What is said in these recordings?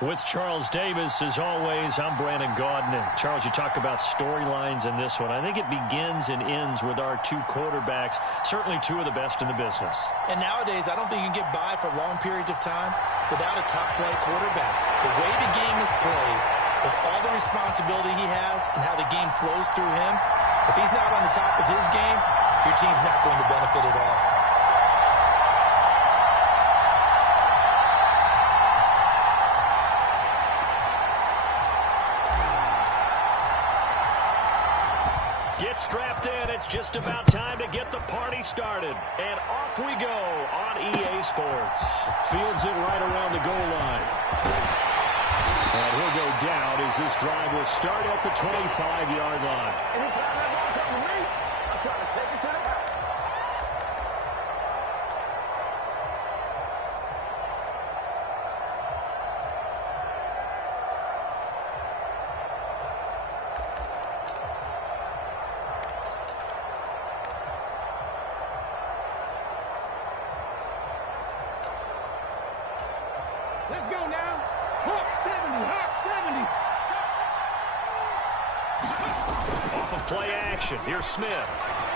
With Charles Davis, as always, I'm Brandon Gaudin. And Charles, you talk about storylines in this one. I think it begins and ends with our two quarterbacks, certainly two of the best in the business. And nowadays, I don't think you can get by for long periods of time without a top-flight quarterback. The way the game is played, with all the responsibility he has and how the game flows through him, if he's not on the top of his game, your team's not going to benefit at all. Get strapped in. It's just about time to get the party started. And off we go on EA Sports. Fields it right around the goal line. And he'll go down as this drive will start at the 25-yard line. Anytime that ball comes to me, I'm trying to take it to the house. Let's go now. Hawk 70, Hawk 70. Off of play action. Here's Smith.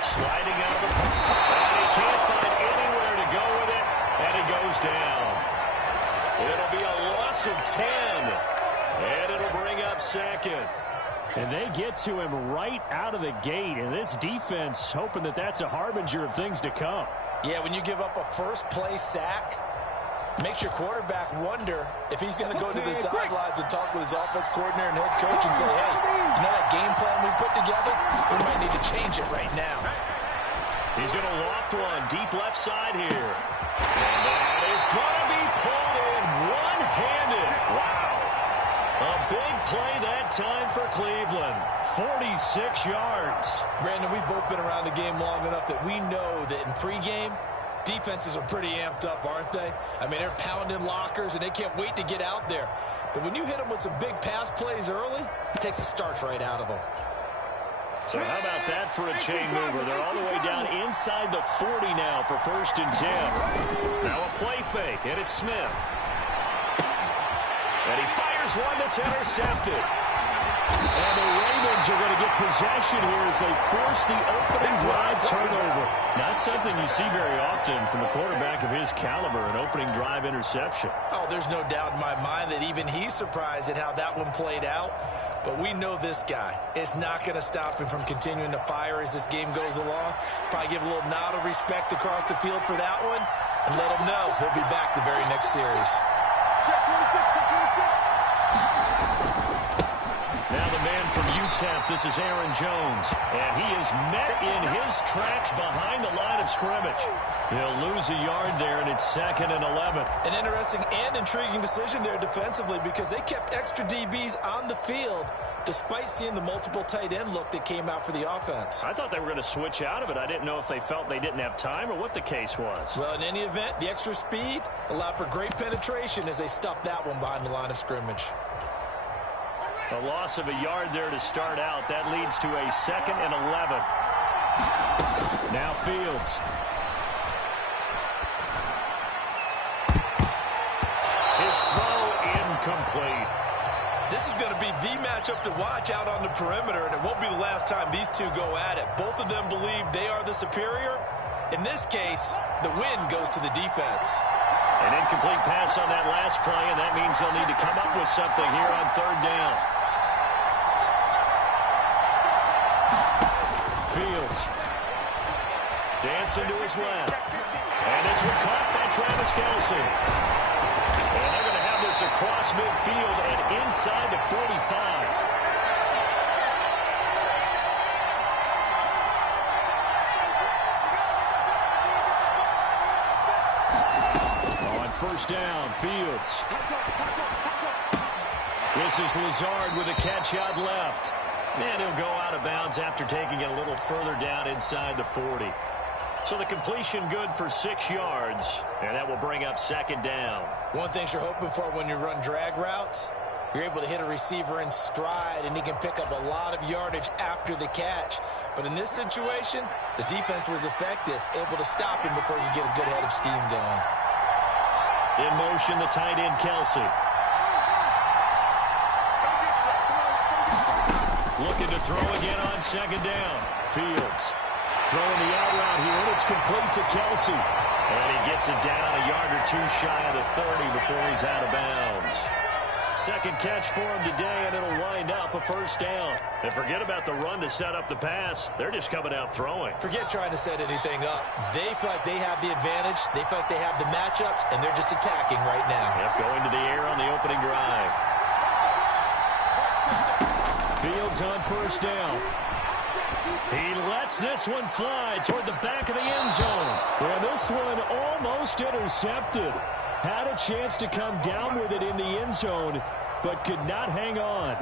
Sliding out of the pocket. And he can't find anywhere to go with it. And it goes down. It'll be a loss of 10. And it'll bring up second. And they get to him right out of the gate. And this defense hoping that that's a harbinger of things to come. Yeah, when you give up a first-play sack, makes your quarterback wonder if he's going to go to the sidelines and talk with his offense coordinator and head coach and say, hey, you know that game plan we put together? We might need to change it right now. He's going to loft one deep left side here. And that is going to be pulled in one-handed. Wow. A big play that time for Cleveland. 46 yards. Brandon, we've both been around the game long enough that we know that in pregame, defenses are pretty amped up, aren't they? I mean, they're pounding lockers, and they can't wait to get out there. But when you hit them with some big pass plays early, it takes the starch right out of them. So how about that for a chain mover? They're all the way down inside the 40 now for 1st and 10. Now a play fake, and it's Smith. And he fires one that's intercepted. And the Ravens are going to get possession here as they force the opening drive turnover. Not something you see very often from a quarterback of his caliber, an opening drive interception. Oh, there's no doubt in my mind that even he's surprised at how that one played out. But we know this guy. It's not going to stop him from continuing to fire as this game goes along. Probably give a little nod of respect across the field for that one and let him know he'll be back the very next series. Check 26, check 26. Now the man from UTEP, this is Aaron Jones. And he is met in his tracks behind the line of scrimmage. He'll lose a yard there, and it's 2nd and 11. An interesting and intriguing decision there defensively because they kept extra DBs on the field despite seeing the multiple tight end look that came out for the offense. I thought they were going to switch out of it. I didn't know if they felt they didn't have time or what the case was. Well, in any event, the extra speed allowed for great penetration as they stuffed that one behind the line of scrimmage. A loss of a yard there to start out. That leads to a 2nd and 11. Now Fields. His throw incomplete. This is going to be the matchup to watch out on the perimeter, and it won't be the last time these two go at it. Both of them believe they are the superior. In this case, the win goes to the defense. An incomplete pass on that last play, and that means they'll need to come up with something here on 3rd down. Fields. Dancing to his left. And this one caught by Travis Kelce. And they're going to have this across midfield and inside the 45. On 1st down, Fields. This is Lazard with a catch out left. And he'll go out of bounds after taking it a little further down inside the 40. So the completion good for 6 yards, and that will bring up 2nd down. One thing you're hoping for when you run drag routes, you're able to hit a receiver in stride, and he can pick up a lot of yardage after the catch. But in this situation, the defense was effective, able to stop him before he could get a good head of steam going. In motion, the tight end, Kelce. Looking to throw again on second down. Fields throwing the out route here, and it's complete to Kelsey. And he gets it down a yard or two shy of the 30 before he's out of bounds. Second catch for him today, and it'll wind up a first down. And forget about the run to set up the pass. They're just coming out throwing. Forget trying to set anything up. They feel like they have the advantage. They feel like they have the matchups, and they're just attacking right now. Yep, going to the air on the opening drive. Fields on first down. He lets this one fly toward the back of the end zone. And this one almost intercepted. Had a chance to come down with it in the end zone, but could not hang on.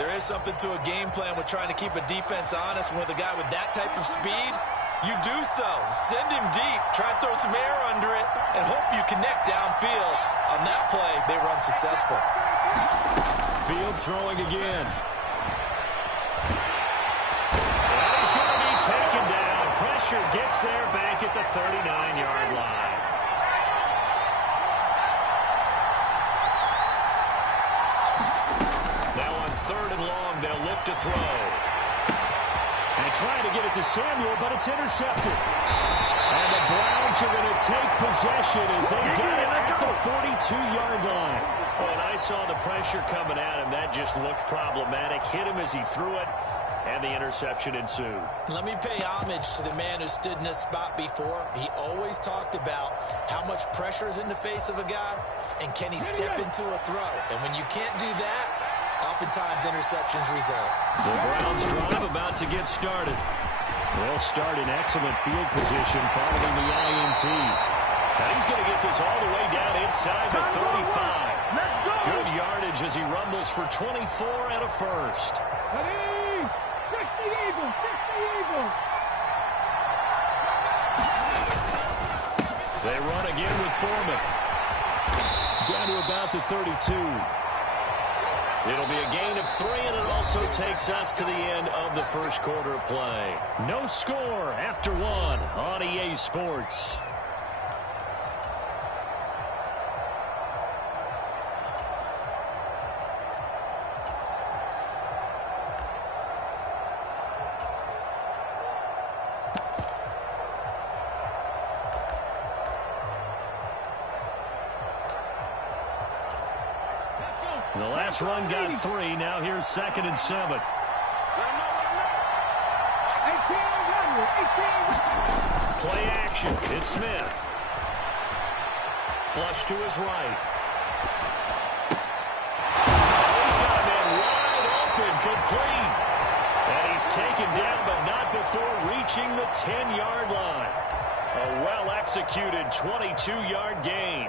There is something to a game plan with trying to keep a defense honest. With a guy with that type of speed, you do so. Send him deep, try and throw some air under it, and hope you connect downfield. On that play, they run successful. Fields throwing again. And he's going to be taken down. Pressure gets there back at the 39-yard line. Third and long, they'll look to throw. And trying to get it to Samuel, but it's intercepted. And the Browns are going to take possession as they get it at the 42-yard line. When I saw the pressure coming at him, that just looked problematic. Hit him as he threw it, and the interception ensued. Let me pay homage to the man who stood in this spot before. He always talked about how much pressure is in the face of a guy, and can he step into a throw. And when you can't do that, oftentimes interceptions result. The Browns drive about to get started. They'll start in excellent field position following the INT. And he's going to get this all the way down inside the 35. Good yardage as he rumbles for 24 and a first. Ready? 60 Eagles, 60 Eagles. They run again with Foreman. Down to about the 32. It'll be a gain of 3, and it also takes us to the end of the first quarter of play. No score after 1 on EA Sports. The last run got 3. Now here's 2nd and 7. Play action. It's Smith. Flush to his right. He's got a man wide open, complete. And he's taken down, but not before reaching the 10-yard line. A well-executed 22-yard gain.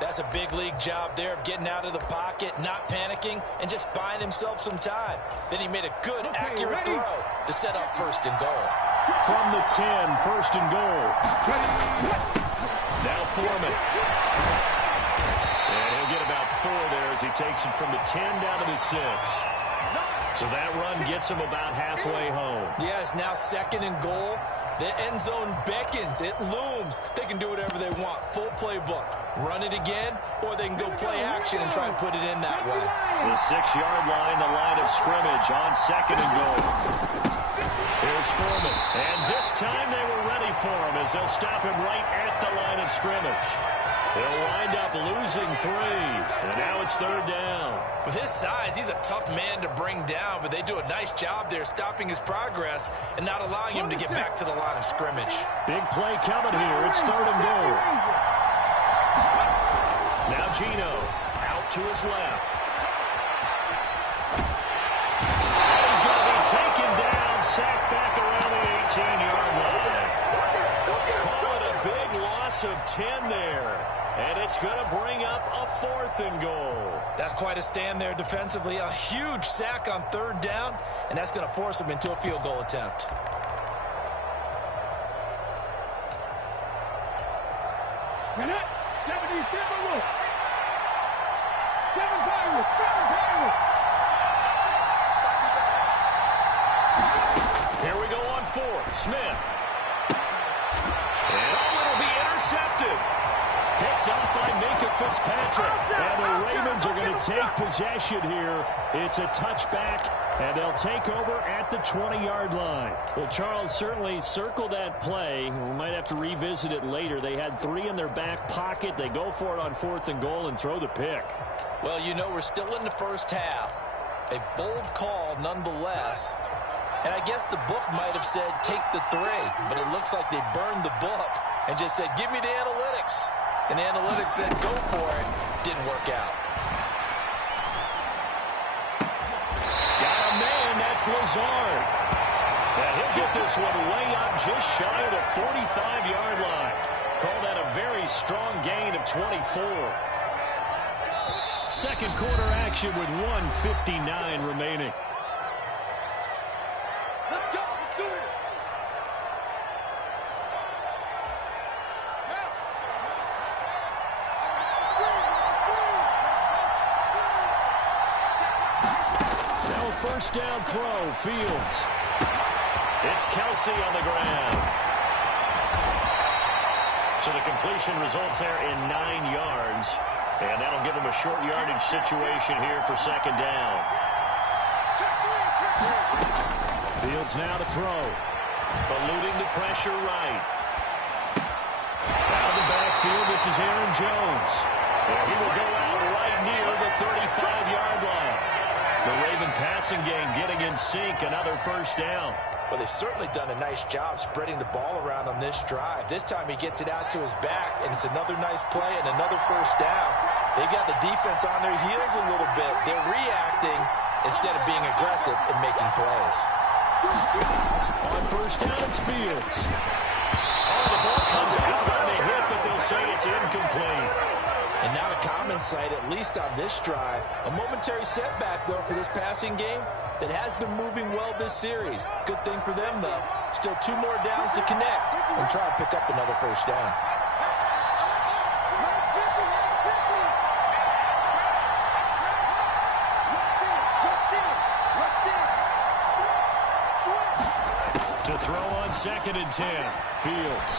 That's a big league job there of getting out of the pocket, not panicking, and just buying himself some time. Then he made a good, accurate throw to set up 1st and goal. From the 10, 1st and goal. Now Foreman. And he'll get about 4 there as he takes it from the 10 down to the 6. So that run gets him about halfway home. Yeah, it's now 2nd and goal. The end zone beckons. It looms. They can do whatever they want. Full playbook. Run it again, or they can go play action and try and put it in that way. The 6-yard line, the line of scrimmage on 2nd and goal. Here's Foreman. And this time they were ready for him as they'll stop him right at the line of scrimmage. They'll wind up losing 3. And now it's 3rd down. With his size, he's a tough man to bring down, but they do a nice job there stopping his progress and not allowing him to get back to the line of scrimmage. Big play coming here. It's 3rd and goal. Now Gino out to his left. He's going to be taken down, sacked back around the 18-yard line. Call it a big loss of 10 there. And it's going to bring up a 4th and goal. That's quite a stand there defensively. A huge sack on 3rd down, and that's going to force him into a field goal attempt. Here we go on 4th. Smith. And it'll be intercepted. Picked off by Minkah Fitzpatrick. And the Ravens are going to to take possession here. It's a touchback, and they'll take over at the 20-yard line. Well, Charles, certainly circle that play. We might have to revisit it later. They had 3 in their back pocket. They go for it on 4th and goal and throw the pick. Well, you know, we're still in the first half. A bold call nonetheless. And I guess the book might have said take the 3, but it looks like they burned the book and just said give me the analytics. And the analytics said go for it. Didn't work out. Got a man, that's Lazard. And he'll get this one way up just shy of the 45-yard line. Call that a very strong gain of 24. Second quarter action with 1:59 remaining. Let's go. Let's do this. Now first down throw, Fields. It's Kelsey on the ground. So the completion results there in 9 yards. And that'll give them a short yardage situation here for second down. Fields now to throw. Eluding the pressure right. Out of the backfield, this is Aaron Jones. And he will go out right near the 35-yard line. The Raven passing game getting in sync, another first down. Well, they've certainly done a nice job spreading the ball around on this drive. This time he gets it out to his back, and it's another nice play and another first down. They've got the defense on their heels a little bit. They're reacting instead of being aggressive and making plays. On first down, it's Fields. Oh, the ball comes out on the hit, but they'll say it's incomplete. And not a common sight, at least on this drive. A momentary setback, though, for this passing game that has been moving well this series. Good thing for them, though. Still 2 more downs to connect and try to pick up another first down. To throw on 2nd and 10, Fields.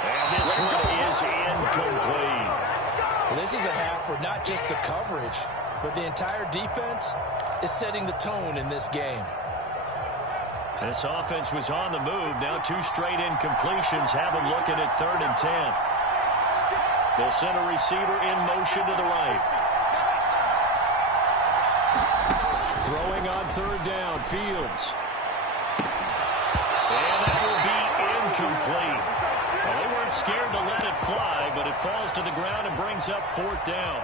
And this one is incomplete. Well, this is a half where not just the coverage, but the entire defense is setting the tone in this game. This offense was on the move. Now 2 straight incompletions have them looking at 3rd and 10. They'll send a receiver in motion to the right. Throwing on 3rd down, Fields. And that will be incomplete. Well, they weren't scared to let it fly, but it falls to the ground and brings up 4th down.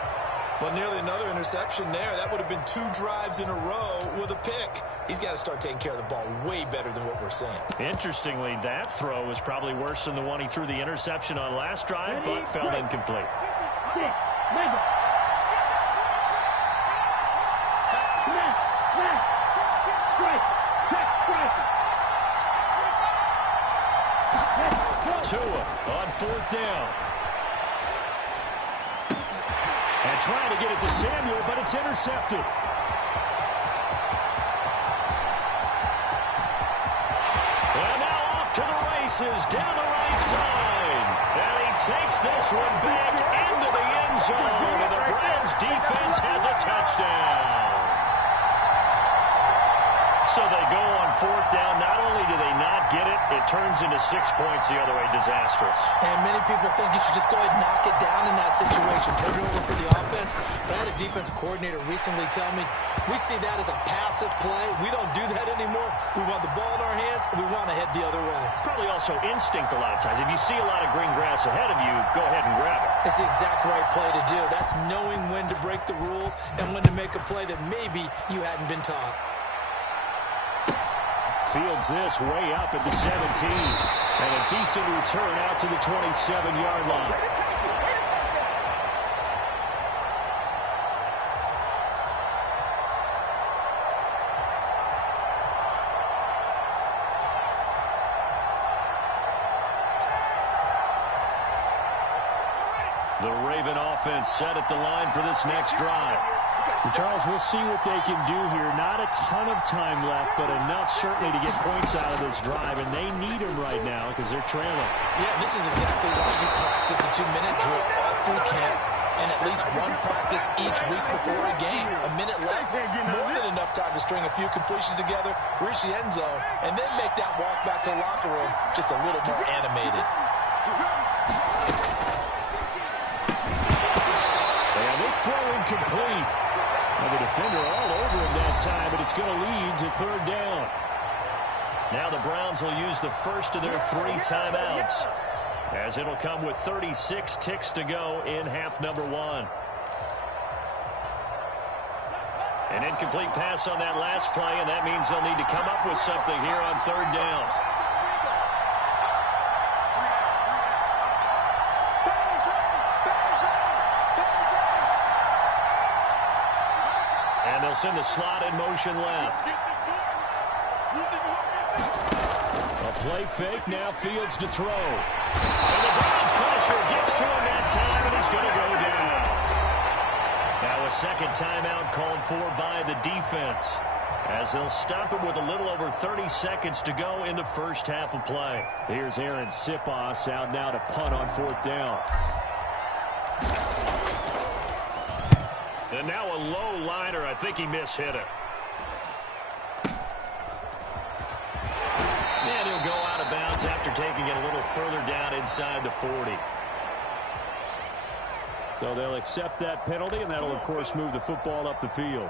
Well, nearly another interception there. That would have been 2 drives in a row with a pick. He's got to start taking care of the ball way better than what we're seeing. Interestingly, that throw was probably worse than the one he threw the interception on last drive, but fell incomplete. Tua on 4th down. And trying to get it to Samuel, but it's intercepted. And now off to the races, down the right side. And he takes this one back into the end zone, and the Browns defense has a touchdown. So they go on 4th down. Not only do they not get it, it turns into 6 points the other way. Disastrous. And many people think you should just go ahead and knock it down in that situation. Turn it over for the offense. But I had a defensive coordinator recently tell me, we see that as a passive play. We don't do that anymore. We want the ball in our hands, and we want to head the other way. Probably also instinct a lot of times. If you see a lot of green grass ahead of you, go ahead and grab it. It's the exact right play to do. That's knowing when to break the rules and when to make a play that maybe you hadn't been taught. Fields this way up at the 17. And a decent return out to the 27-yard line. The Raven offense set at the line for this next drive. And Charles, we'll see what they can do here. Not a ton of time left, but enough certainly to get points out of this drive, and they need them right now because they're trailing. Yeah, this is exactly why you practice a 2-minute drill all through camp and at least one practice each week before a game. A minute left, more than enough time to string a few completions together, reach the end zone, and then make that walk back to the locker room just a little more animated. And this throw incomplete. And the defender all over him that time, but it's going to lead to third down. Now the Browns will use the first of their 3 timeouts, as it'll come with 36 ticks to go in half number 1. An incomplete pass on that last play, and that means they'll need to come up with something here on third down. And they'll send the slot in motion left. A play fake, now Fields to throw. And the Browns pressure gets to him that time, and he's going to go down. Now a second timeout called for by the defense, as they'll stop him with a little over 30 seconds to go in the first half of play. Here's Aaron Siposs out now to punt on fourth down. And now a low liner. I think he mishit it. And he'll go out of bounds after taking it a little further down inside the 40. So they'll accept that penalty, and that'll, of course, move the football up the field.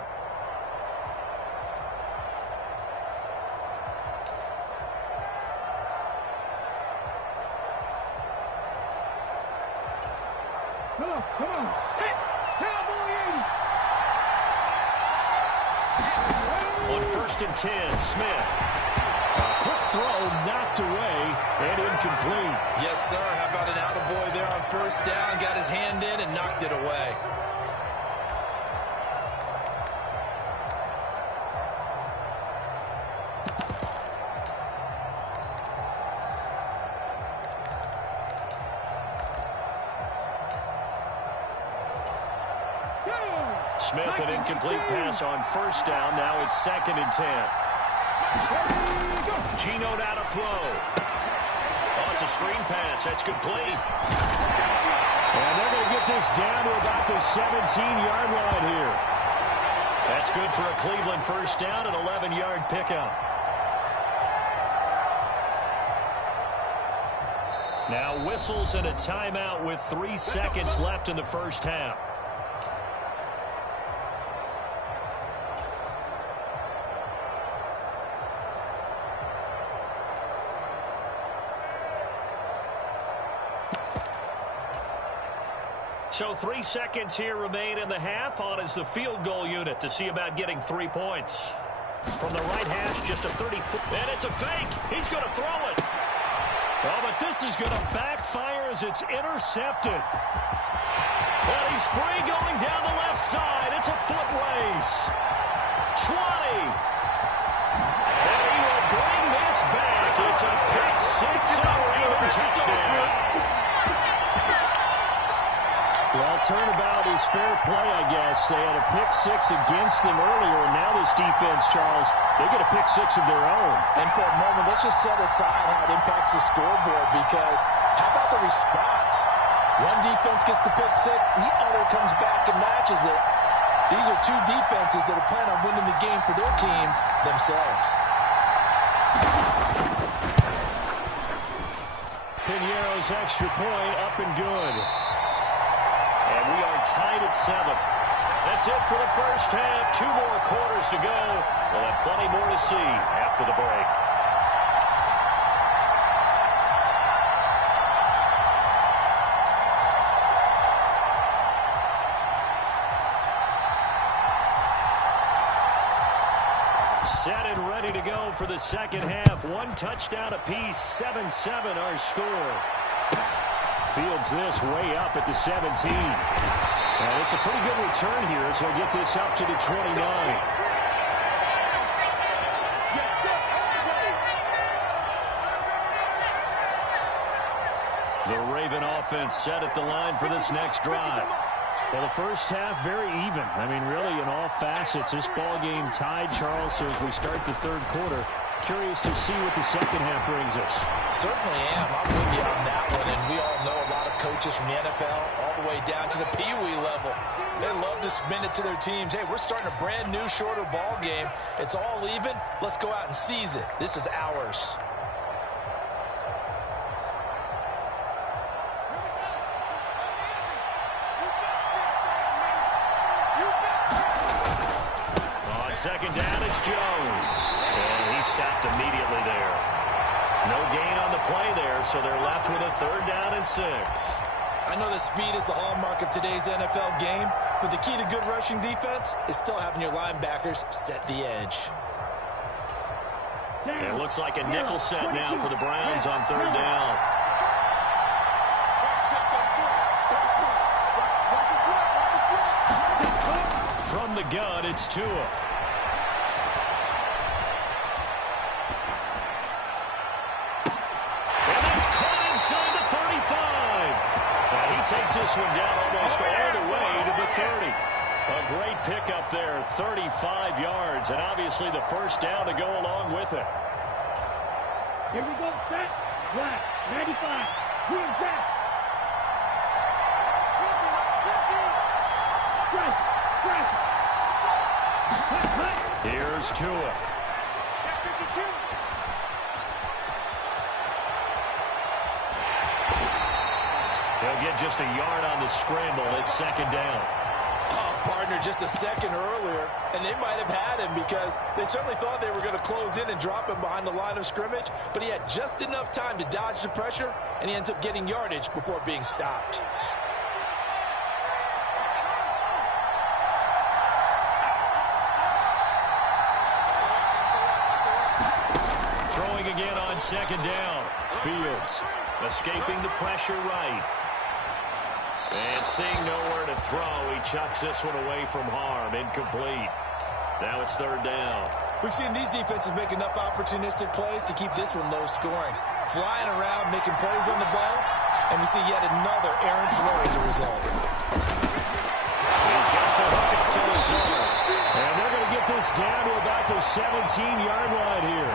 Come on. On 1st and 10, Smith. A quick throw knocked away and incomplete. Yes, sir. How about an attaboy there on first down? Got his hand in and knocked it away. Smith, an incomplete pass on first down. Now it's 2nd and 10. Geno now to throw. Oh, it's a screen pass. That's complete. And they're going to get this down to about the 17-yard line here. That's good for a Cleveland first down, an 11-yard pickup. Now whistles and a timeout with 3 seconds left in the first half. So 3 seconds here remain in the half. On is the field goal unit to see about getting 3 points. From the right hash, just a 30-foot. And it's a fake. He's going to throw it. Oh, but this is going to backfire as it's intercepted. Well, he's free going down the left side. It's a foot race. 20. And he will bring this back. It's a pick six and a Raven touchdown. Well, turnabout is fair play, I guess. They had a pick six against them earlier, and now this defense, Charles, they get a pick six of their own. And for a moment, let's just set aside how it impacts the scoreboard, because how about the response? One defense gets the pick six, the other comes back and matches it. These are two defenses that are planning on winning the game for their teams themselves. Piñeiro's extra point up and good. And we are tied at 7. That's it for the first half. 2 more quarters to go. We'll have plenty more to see after the break. Set and ready to go for the second half. 1 touchdown apiece. 7-7 our score. Fields this way up at the 17. And it's a pretty good return here, so he'll get this up to the 29. The Raven offense set at the line for this next drive. Well, the first half, very even. I mean, really, in all facets, this ball game tied, Charles. So as we start the third quarter, curious to see what the second half brings us. Certainly am. I'm with you on that one, and we all know a lot of coaches from the NFL all the way down to the Pee-wee level. They love to spin it to their teams. Hey, we're starting a brand new, shorter ball game. It's all even. Let's go out and seize it. This is ours. On second down, it's Jones. And he stopped immediately there. No gain on the play there, so they're left with a 3rd down and 6. I know that speed is the hallmark of today's NFL game, but the key to good rushing defense is still having your linebackers set the edge. It looks like a nickel set now for the Browns on 3rd down. From the gun, it's Tua. Takes this one down almost all the way to the 30. A great pickup there, 35 yards, and obviously the first down to go along with it. Here we go, set, flat, 95, green back. Here's Tua. He'll get just a yard on the scramble. It's 2nd down. Oh, partner, just a second earlier, and they might have had him because they certainly thought they were going to close in and drop him behind the line of scrimmage, but he had just enough time to dodge the pressure, and he ends up getting yardage before being stopped. Throwing again on 2nd down. Fields escaping the pressure right. And seeing nowhere to throw, he chucks this one away from harm. Incomplete. Now it's 3rd down. We've seen these defenses make enough opportunistic plays to keep this one low scoring. Flying around, making plays on the ball, and we see yet another errant throw as a result. He's got the hook up to the zone. And they're going to get this down to about the 17-yard line here.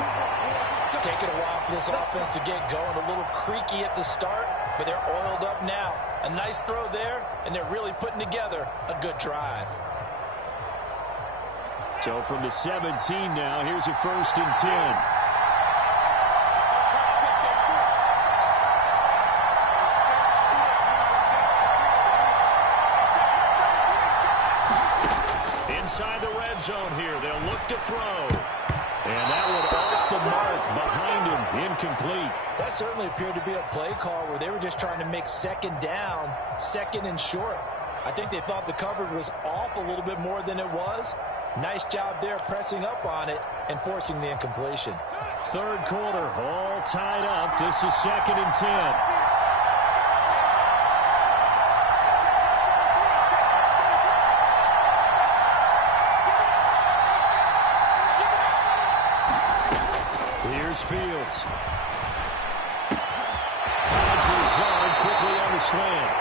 It's taken a while for this offense to get going. A little creaky at the start, but they're oiled up now. A nice throw there, and they're really putting together a good drive. So from the 17 now, here's a 1st and 10. Inside the red zone here, they'll look to throw. And that one off the mark behind him, incomplete. That certainly appeared to be a play call where they were just trying to make 2nd down, 2nd and short. I think they thought the coverage was off a little bit more than it was. Nice job there pressing up on it and forcing the incompletion. 3rd quarter, all tied up. This is 2nd and 10. Here's Fields. Finds the zone quickly on the slant.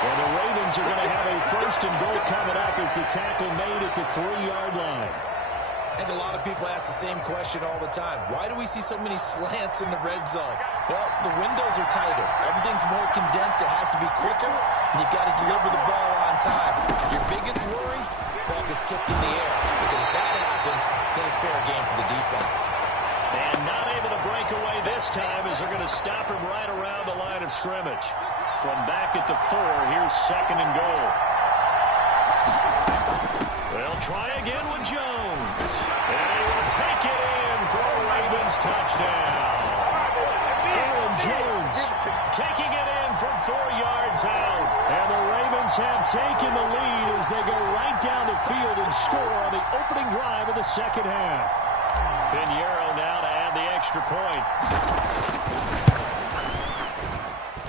And the Ravens are going to have a 1st and goal coming up as the tackle made at the 3-yard line. I think a lot of people ask the same question all the time. Why do we see so many slants in the red zone? Well, the windows are tighter. Everything's more condensed. It has to be quicker, and you've got to deliver the ball on time. Your biggest worry, ball gets tipped in the air. Because if that happens, then it's fair game for the defense. And not able to break away this time as they're going to stop him right around the line of scrimmage. From back at the 4, here's 2nd and goal. They'll try again with Jones. And he will take it in for a Ravens touchdown. Aaron Jones taking it in from 4 yards out. And the Ravens have taken the lead as they go right down the field and score on the opening drive of the 2nd half. Pinheiro now to add the extra point.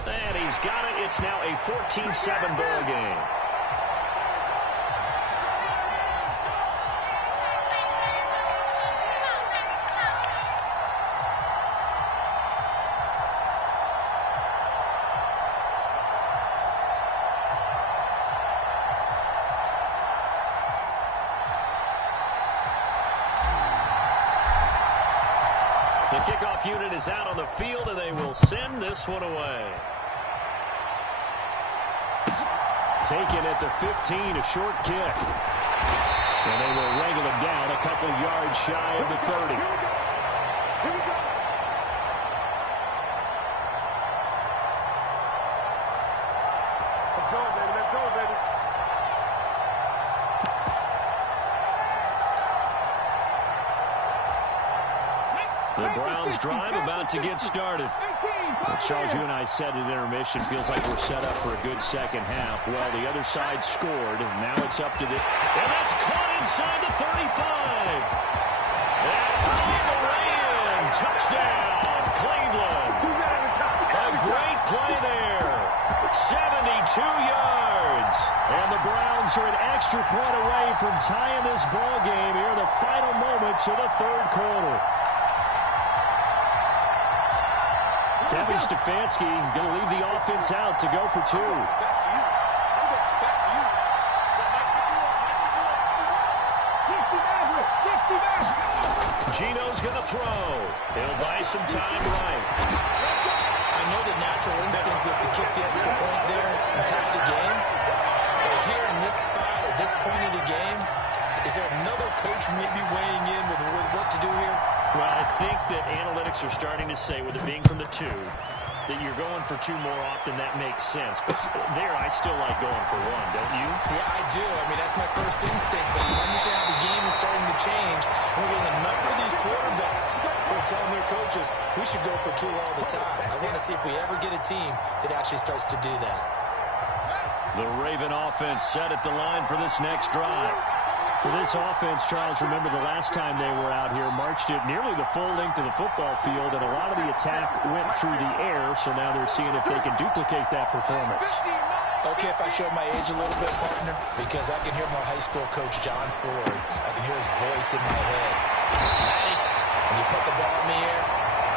And he's got it. It's now a 14-7 ball game. The kickoff unit is out on the field, and they will send this one away. taken at the 15, a short kick. And they will wrangle him down a couple yards shy of the 30. Here we go. Let's go, baby. Let's go, baby. The Browns drive about to get started. Well, Charles, you and I said at intermission, feels like we're set up for a good second half. Well, the other side scored, and now it's up to the... And that's caught inside the 35. And on the way in, touchdown, Cleveland. A great play there. 72 yards. And the Browns are an extra point away from tying this ball game here in the final moments of the third quarter. Kevin Stefanski going to leave the offense out to go for two. Back to you. I'm going back to you. Gino's going to throw. He'll buy some time right. I know the natural instinct is to kick the extra point there and tie the game. But here in this spot, at this point of the game, is there another coach maybe weighing in with what to do here? Well, I think that analytics are starting to say, with it being from the two, that you're going for two more often. That makes sense. But there, I still like going for one, don't you? Yeah, I do. I mean, that's my first instinct. But you understand how the game is starting to change. We're getting a number of these quarterbacks who are telling their coaches, we should go for two all the time. I want to see if we ever get a team that actually starts to do that. The Raven offense set at the line for this next drive. For this offense, Charles, remember the last time they were out here, marched it nearly the full length of the football field, and a lot of the attack went through the air, so now they're seeing if they can duplicate that performance. Okay, if I show my age a little bit, partner, because I can hear my high school coach, John Ford. I can hear his voice in my head. Matty, when you put the ball in the air,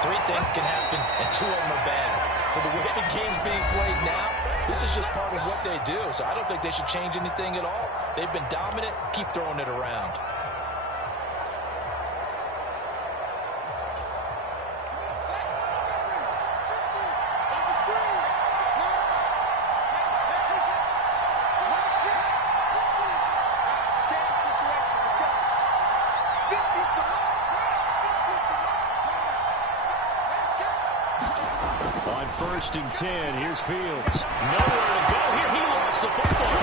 three things can happen, and two of them are bad. For the way the game's being played now, this is just part of what they do, so I don't think they should change anything at all. They've been dominant. Keep throwing it around. On 1st and 10, here's Fields. Nowhere to go here. He lost the football.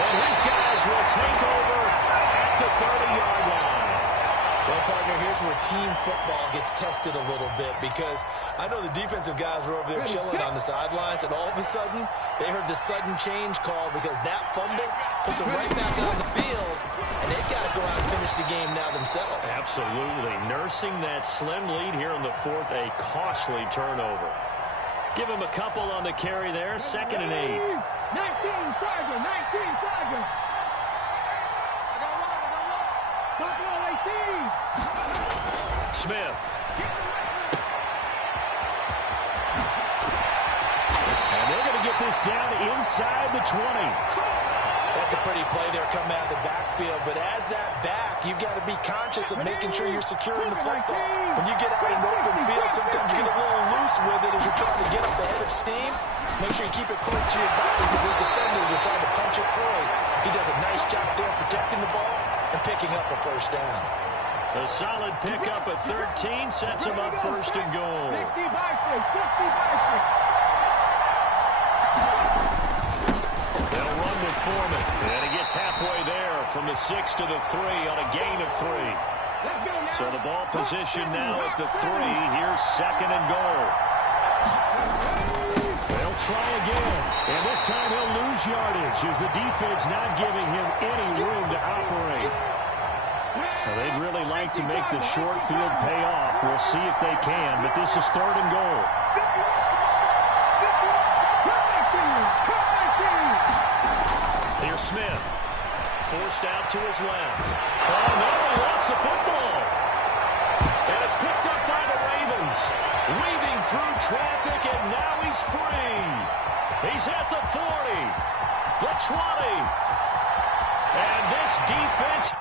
And his guys will take over at the 30-yard line. Well, partner, here's where team football gets tested a little bit, because I know the defensive guys were over there chilling on the sidelines, and all of a sudden, they heard the sudden change call because that fumble puts them right back on the field, and they've got to go out and finish the game now themselves. Absolutely. Nursing that slim lead here in the fourth, a costly turnover. Give him a couple on the carry there, 2nd and 8. 19 Charger, 19 Charger. I got one. Buffalo 18. Smith. And they're going to get this down inside the 20. That's a pretty play there coming out of the backfield, but as that back, you've got to be conscious of making sure you're securing the football. When you get out in the open field, sometimes you get a little loose with it as you're trying to get up ahead of steam. Make sure you keep it close to your body because his defenders are trying to punch it free. He does a nice job there protecting the ball and picking up a first down. A solid pickup at 13 sets him up 1st and goal. 60 by 6, 60 by 6. They'll run with Foreman. And he gets halfway there from the 6 to the 3 on a gain of 3. So the ball position now at the 3. Here's 2nd and goal. They'll try again. And this time he'll lose yardage as the defense not giving him any room to operate. Well, they'd really like to make the short field pay off. We'll see if they can, but this is 3rd and goal. Here's Smith. Forced out to his left. Oh, no, he lost the football. And it's picked up by the Ravens. Weaving through traffic, and now he's free. He's at the 40, the 20. And this defense